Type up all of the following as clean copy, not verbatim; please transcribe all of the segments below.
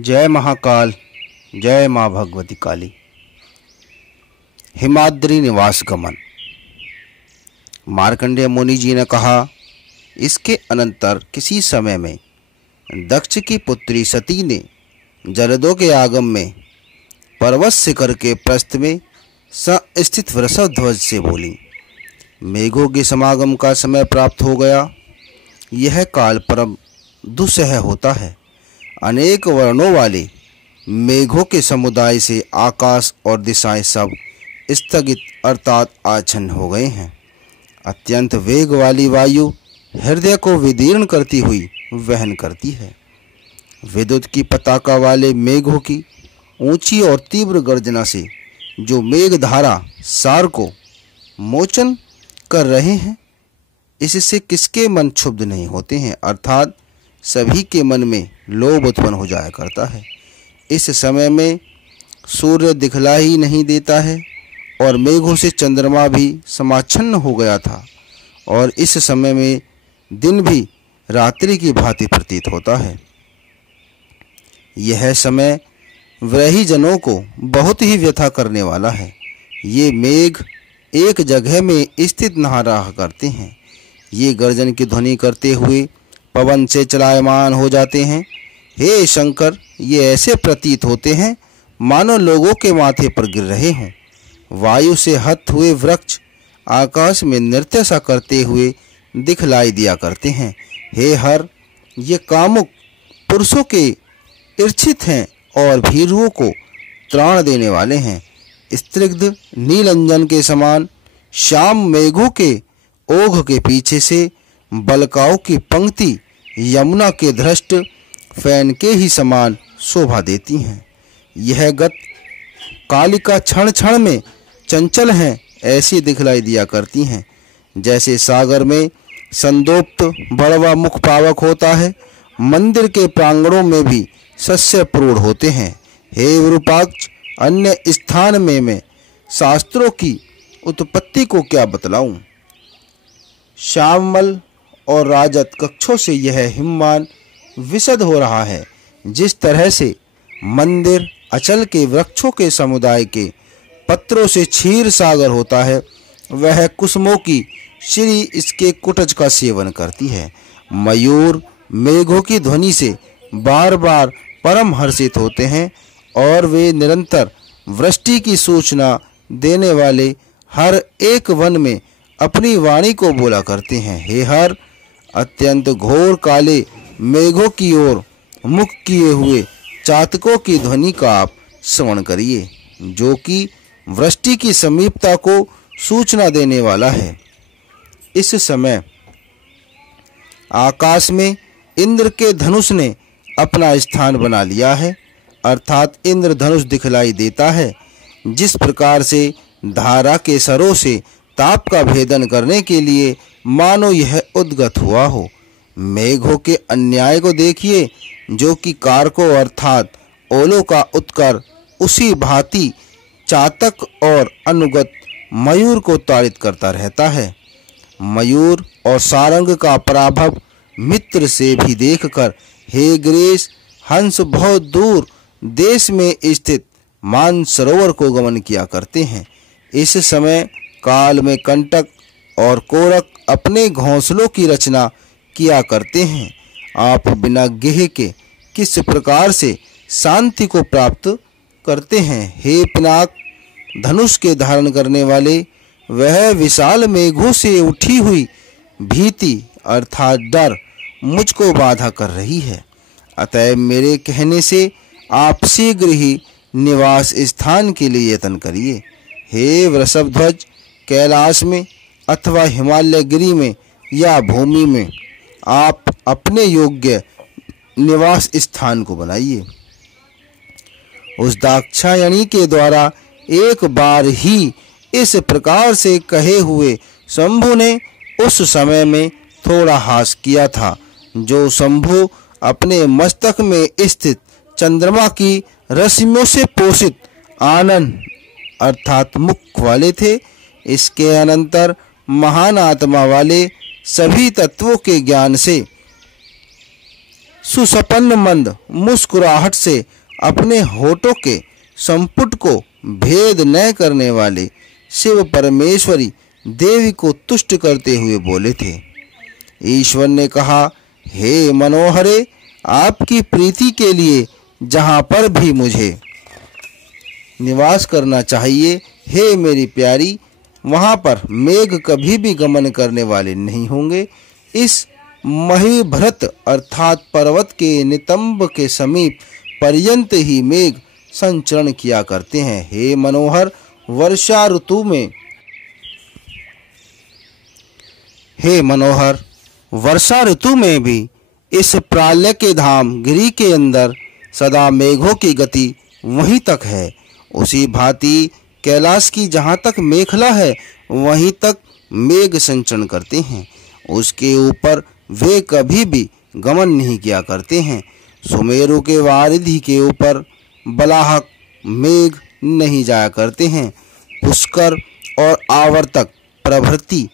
जय महाकाल, जय माँ भगवती काली। हिमाद्री निवास गमन। मार्कंडेय मुनि जी ने कहा, इसके अनंतर किसी समय में दक्ष की पुत्री सती ने जलदों के आगम में पर्वत शिखर के प्रस्थ में स्थित वृषभध्वज से बोली, मेघों के समागम का समय प्राप्त हो गया। यह काल परम दुस्सह होता है। अनेक वर्णों वाले मेघों के समुदाय से आकाश और दिशाएं सब स्थगित अर्थात आच्छन्न हो गए हैं। अत्यंत वेग वाली वायु हृदय को विदीर्ण करती हुई वहन करती है। विद्युत की पताका वाले मेघों की ऊंची और तीव्र गर्जना से जो मेघधारा सार को मोचन कर रहे हैं, इससे किसके मन क्षुब्ध नहीं होते हैं, अर्थात सभी के मन में लोभ उत्पन्न हो जाया करता है। इस समय में सूर्य दिखला ही नहीं देता है और मेघों से चंद्रमा भी समाच्छन्न हो गया था, और इस समय में दिन भी रात्रि की भांति प्रतीत होता है। यह समय व्रही जनों को बहुत ही व्यथा करने वाला है। ये मेघ एक जगह में स्थित न रहा करते हैं। ये गर्जन की ध्वनि करते हुए पवन से चलायमान हो जाते हैं। हे शंकर, ये ऐसे प्रतीत होते हैं मानो लोगों के माथे पर गिर रहे हों। वायु से हत हुए वृक्ष आकाश में नृत्य सा करते हुए दिखलाई दिया करते हैं। हे हर, ये कामुक पुरुषों के ईर्षित हैं और भीरुओं को त्राण देने वाले हैं। स्निग्ध नीलंजन के समान श्याम मेघों के ओघ के पीछे से बलकाओं की पंक्ति यमुना के धृष्ट फैन के ही समान शोभा देती हैं। यह गत कालिका क्षण क्षण में चंचल हैं, ऐसी दिखलाई दिया करती हैं जैसे सागर में संदोप्त बड़वा मुख पावक होता है। मंदिर के प्रांगणों में भी सस्य प्रूढ़ होते हैं। हे विरूपाक्ष, अन्य स्थान में मैं शास्त्रों की उत्पत्ति को क्या बतलाऊं। श्यामल और राजत कक्षों से यह हिममान विशद हो रहा है। जिस तरह से मंदिर अचल के वृक्षों के समुदाय के पत्रों से क्षीर सागर होता है, वह कुसुमों की श्री इसके कुटज का सेवन करती है। मयूर मेघों की ध्वनि से बार बार परम हर्षित होते हैं और वे निरंतर वृष्टि की सूचना देने वाले हर एक वन में अपनी वाणी को बोला करते हैं। हे हर, अत्यंत घोर काले मेघों की ओर मुख किए हुए चातकों की ध्वनि का आप श्रवण करिए, जो कि वृष्टि की समीपता को सूचना देने वाला है। इस समय आकाश में इंद्र के धनुष ने अपना स्थान बना लिया है, अर्थात इंद्र धनुष दिखलाई देता है। जिस प्रकार से धारा के सरों से ताप का भेदन करने के लिए मानो यह उद्गत हुआ हो। मेघों के अन्याय को देखिए, जो कि कारकों अर्थात ओलों का उत्कर उसी भांति चातक और अनुगत मयूर को ताड़ित करता रहता है। मयूर और सारंग का पराभव मित्र से भी देखकर हे गिरीश, हंस बहुत दूर देश में स्थित मानसरोवर को गमन किया करते हैं। इस समय काल में कंटक और कोरक अपने घोंसलों की रचना किया करते हैं। आप बिना गेह के किस प्रकार से शांति को प्राप्त करते हैं। हे पिनाक, धनुष के धारण करने वाले, वह विशाल मेघों से उठी हुई भीति अर्थात डर मुझको बाधा कर रही है। अतएव मेरे कहने से आप शीघ्र ही निवास स्थान के लिए यत्न करिए। हे वृषभध्वज, कैलाश में अथवा हिमालय गिरी में या भूमि में आप अपने योग्य निवास स्थान को बनाइए। उस दाक्षायणी के द्वारा एक बार ही इस प्रकार से कहे हुए शंभु ने उस समय में थोड़ा हास किया था। जो शंभु अपने मस्तक में स्थित चंद्रमा की रश्मियों से पोषित आनंद अर्थात मुख वाले थे, इसके अनंतर महान आत्मा वाले सभी तत्वों के ज्ञान से सुसपन्न मंद मुस्कुराहट से अपने होठों के संपुट को भेद न करने वाले शिव परमेश्वरी देवी को तुष्ट करते हुए बोले थे। ईश्वर ने कहा, हे मनोहरे, आपकी प्रीति के लिए जहाँ पर भी मुझे निवास करना चाहिए, हे मेरी प्यारी, वहाँ पर मेघ कभी भी गमन करने वाले नहीं होंगे। इस महिभृत अर्थात पर्वत के नितंब के समीप पर्यंत ही मेघ संचरण किया करते हैं। हे मनोहर, वर्षा ऋतु में भी इस प्रालय के धाम गिरि के अंदर सदा मेघों की गति वहीं तक है। उसी भांति कैलाश की जहाँ तक मेखला है वहीं तक मेघ संचरण करते हैं। उसके ऊपर वे कभी भी गमन नहीं किया करते हैं। सुमेरु के वारिधि के ऊपर बलाहक मेघ नहीं जाया करते हैं। पुष्कर और आवर्तक प्रभृति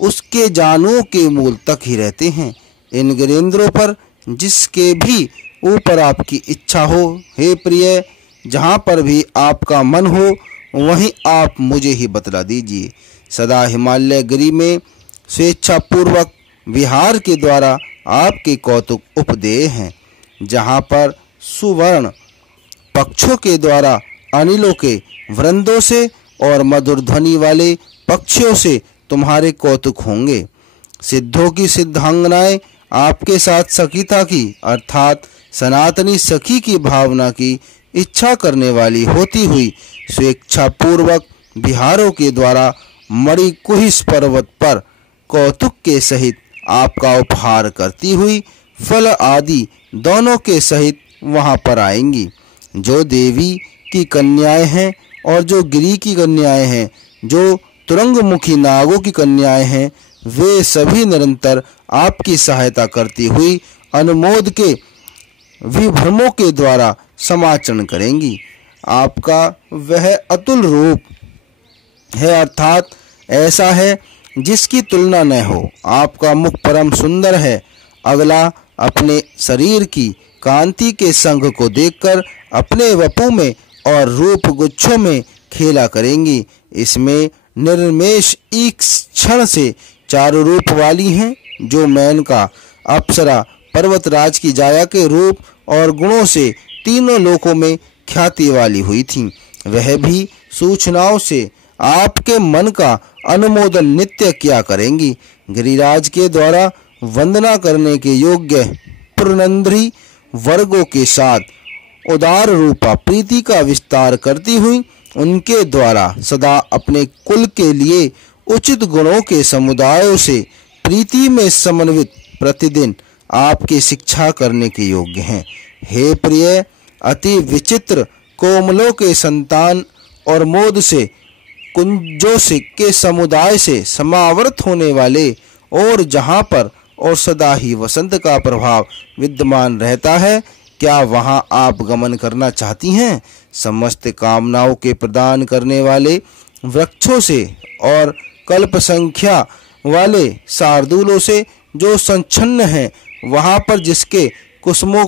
उसके जानुओं के मूल तक ही रहते हैं। इन गिरेंद्रों पर जिसके भी ऊपर आपकी इच्छा हो, हे प्रिय, जहाँ पर भी आपका मन हो वहीं आप मुझे ही बतला दीजिए। सदा हिमालय गिरि में स्वेच्छापूर्वक विहार के द्वारा आपके कौतुक उपदेय हैं। जहाँ पर सुवर्ण पक्षों के द्वारा अनिलों के वृंदों से और मधुर ध्वनि वाले पक्षियों से तुम्हारे कौतुक होंगे। सिद्धों की सिद्धांगनाएं आपके साथ सखीता की अर्थात सनातनी सखी की भावना की इच्छा करने वाली होती हुई स्वेच्छापूर्वक बिहारों के द्वारा मणिकुहिस पर्वत पर कौतुक के सहित आपका उपहार करती हुई फल आदि दोनों के सहित वहां पर आएंगी। जो देवी की कन्याएं हैं और जो गिरि की कन्याएं हैं, जो तुरंगमुखी नागों की कन्याएं हैं, वे सभी निरंतर आपकी सहायता करती हुई अनुमोद के विभ्रमों के द्वारा समाचरण करेंगी। आपका वह अतुल रूप है अर्थात ऐसा है जिसकी तुलना न हो। आपका मुख परम सुंदर है। अगला अपने शरीर की कांति के संग को देखकर अपने वपु में और रूप गुच्छों में खेला करेंगी। इसमें निर्मेश एक क्षण से चारों रूप वाली हैं, जो मेनका, अप्सरा, पर्वतराज की जाया के रूप और गुणों से तीनों लोकों में ख्याति वाली हुई थीं। वह भी सूचनाओं से आपके मन का अनुमोदन नित्य किया करेंगी। गिरिराज के द्वारा वंदना करने के योग्य पुरनंद्री वर्गों के साथ उदार रूपा प्रीति का विस्तार करती हुई उनके द्वारा सदा अपने कुल के लिए उचित गुणों के समुदायों से प्रीति में समन्वित प्रतिदिन आपकी शिक्षा करने के योग्य हैं। हे प्रिय, अति विचित्र कोमलों के संतान और मोद से कुंजों से के समुदाय से समावृत होने वाले और जहाँ पर और सदा ही वसंत का प्रभाव विद्यमान रहता है, क्या वहाँ आप गमन करना चाहती हैं? समस्त कामनाओं के प्रदान करने वाले वृक्षों से और कल्प संख्या वाले शार्दूलों से जो संच्छन्न हैं, वहाँ पर जिसके कुसुमों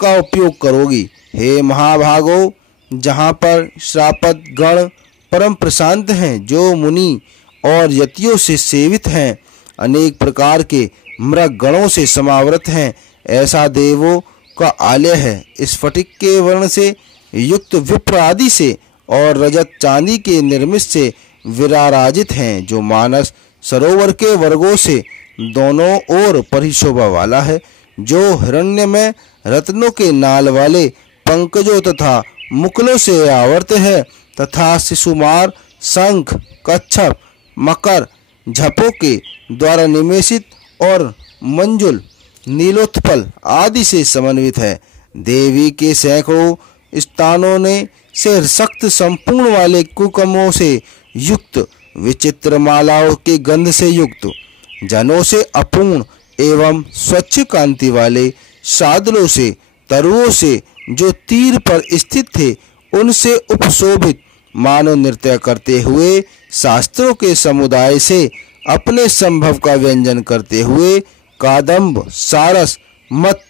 का उपयोग करोगी। हे महाभागो, जहाँ पर श्रापद गण परम प्रशांत हैं, जो मुनि और यतियों से सेवित हैं, अनेक प्रकार के मृग गणों से समावृत हैं, ऐसा देवों का आलय है। स्फटिक के वर्ण से युक्त विप्र आदि से और रजत चांदी के निर्मित से विराराजित हैं, जो मानस सरोवर के वर्गों से दोनों ओर परिशोभा वाला है, जो हिरण्य में रत्नों के नाल वाले पंकजों तथा मुकुलों से आवर्त है, तथा शिशुमार, शंख, कच्छप, मकर, झपों के द्वारा निमेषित और मंजुल, नीलोत्पल आदि से समन्वित है। देवी के सैकड़ों स्थानों ने से सख्त संपूर्ण वाले कुकमों से युक्त, विचित्र मालाओं के गंध से युक्त, जनों से अपूर्ण एवं स्वच्छ कांति वाले सादलों से, तरुओं से जो तीर पर स्थित थे, उनसे उपशोभित मानव नृत्य करते हुए शास्त्रों के समुदाय से अपने संभव का व्यंजन करते हुए कादम्ब, सारस, मत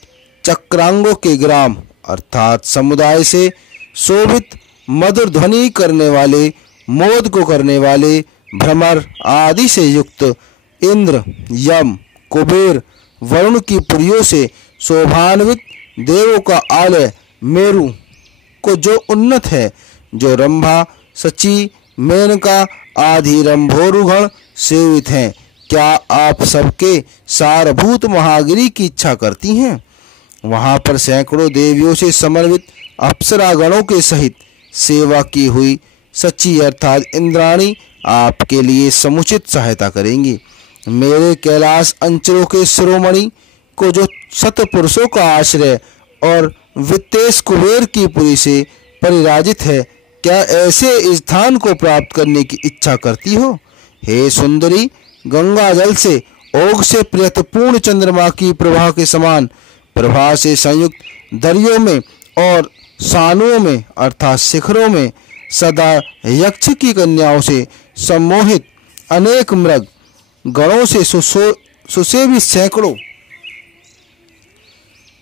चक्रांगों के ग्राम अर्थात समुदाय से शोभित मधुर ध्वनि करने वाले, मोद को करने वाले, भ्रमर आदि से युक्त इंद्र, यम, कुबेर, वरुण की पुरियों से शोभान्वित देवों का आलय मेरु को जो उन्नत है, जो रंभा, सची, मेनका आदि रंभोरुगण सेवित हैं, क्या आप सबके सारभूत महागिरी की इच्छा करती हैं? वहां पर सैकड़ों देवियों से समन्वित अप्सरागणों के सहित सेवा की हुई सची अर्थात इंद्राणी आपके लिए समुचित सहायता करेंगी। मेरे कैलाश अंचलों के शिरोमणि को जो सतपुरुषों का आश्रय और वित्तेश कुबेर की पुरी से परिराजित है, क्या ऐसे स्थान को प्राप्त करने की इच्छा करती हो? हे सुंदरी, गंगा जल से ओघ से प्रियतपूर्ण चंद्रमा की प्रभा के समान प्रभा से संयुक्त दरियों में और सानुओं में अर्थात शिखरों में सदा यक्ष की कन्याओं से सम्मोहित अनेक मृग गणों से सुसेवित सैकड़ों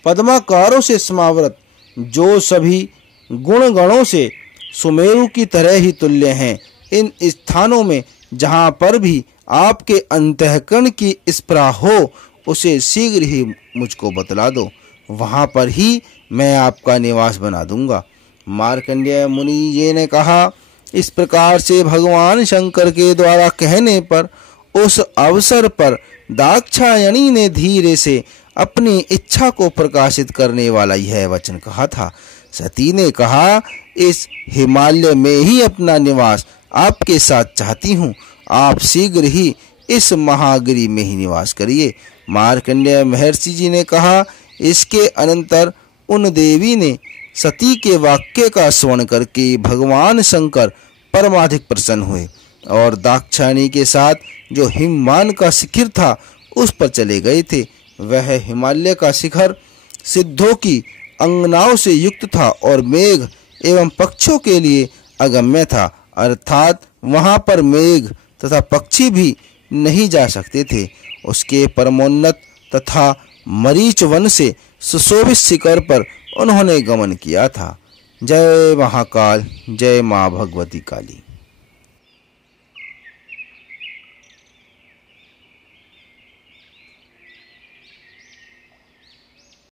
पद्माकारों से समावृत जो सभी गुण गणों से सुमेरु की तरह ही तुल्य हैं, इन स्थानों में जहाँ पर भी आपके अंतःकरण की स्पृहा हो उसे शीघ्र ही मुझको बतला दो, वहाँ पर ही मैं आपका निवास बना दूंगा। मार्कंडेय मुनि जी ने कहा। इस प्रकार से भगवान शंकर के द्वारा कहने पर उस अवसर पर दाक्षायणी ने धीरे से अपनी इच्छा को प्रकाशित करने वाला यह वचन कहा था। सती ने कहा, इस हिमालय में ही अपना निवास आपके साथ चाहती हूँ, आप शीघ्र ही इस महागिरी में ही निवास करिए। मार्कंडेय महर्षि जी ने कहा। इसके अनंतर उन देवी ने सती के वाक्य का श्रवण करके भगवान शंकर परमाधिक प्रसन्न हुए और दाक्षायणी के साथ जो हिममान का शिखर था उस पर चले गए थे। वह हिमालय का शिखर सिद्धों की अंगनाओं से युक्त था और मेघ एवं पक्षियों के लिए अगम्य था, अर्थात वहाँ पर मेघ तथा पक्षी भी नहीं जा सकते थे। उसके परमोन्नत तथा मरीच वन से सुशोभित शिखर पर उन्होंने गमन किया था। जय महाकाल, जय माँ भगवती काली।